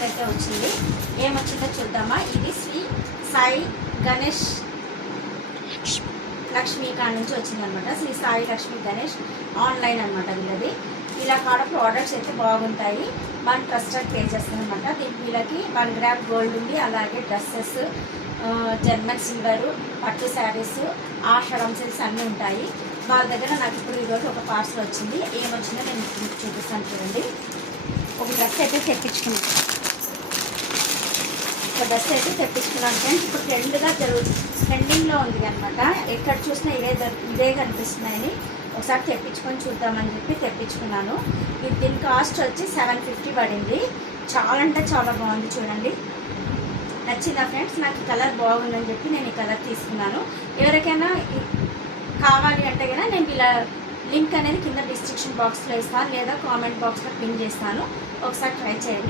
Parcel అయితే వచ్చింది. ఏమొచ్చిందో చూద్దామా. ఇది శ్రీ సాయి గణేష్ లక్ష్మీ కాడ నుంచి వచ్చిందనమాట. శ్రీ సాయి లక్ష్మీ గణేష్ ఆన్లైన్ అనమాట వీళ్ళది. ఇలా కాడ ప్రోడక్ట్స్ అయితే బాగుంటాయి. మన ట్రస్టెడ్ పేజెస్ అనమాట. దీనికి వీళ్ళకి 1 గ్రామ్ గోల్డ్ ఉంది, అలాగే డ్రెస్సెస్, జర్మన్ సిల్వరు, పట్టు శారీస్, ఆషాఢం సిల్క్స్ అన్నీ ఉంటాయి వాళ్ళ దగ్గర. నాకు ఇప్పుడు ఈరోజు ఒక పార్సల్ వచ్చింది. ఏమొచ్చిందో నేను మీకు చూపిస్తాను చూడండి. ఒక డ్రెస్ అయితే తెప్పించుకున్నాను. ఒక డ్రెస్ అయితే తెప్పించుకున్నాను ఫ్రెండ్స్. ఇప్పుడు ట్రెండింగ్లో ఉంది అనమాట. ఎక్కడ చూసినా ఇదే కనిపిస్తున్నాయని ఒకసారి తెప్పించుకొని చూద్దామని చెప్పి తెప్పించుకున్నాను. దీని కాస్ట్ వచ్చి 750 పడింది. చాలా అంటే చాలా బాగుంది చూడండి. నచ్చిందా ఫ్రెండ్స్? నాకు కలర్ బాగుందని చెప్పి నేను ఈ కలర్ తీసుకున్నాను. ఎవరికైనా కావాలి అంటే కనుక నేను ఇలా లింక్ అనేది కింద డిస్క్రిప్షన్ బాక్స్లో ఇస్తాను, లేదా కామెంట్ బాక్స్లో పిన్ చేస్తాను. ఒకసారి ట్రై చేయండి.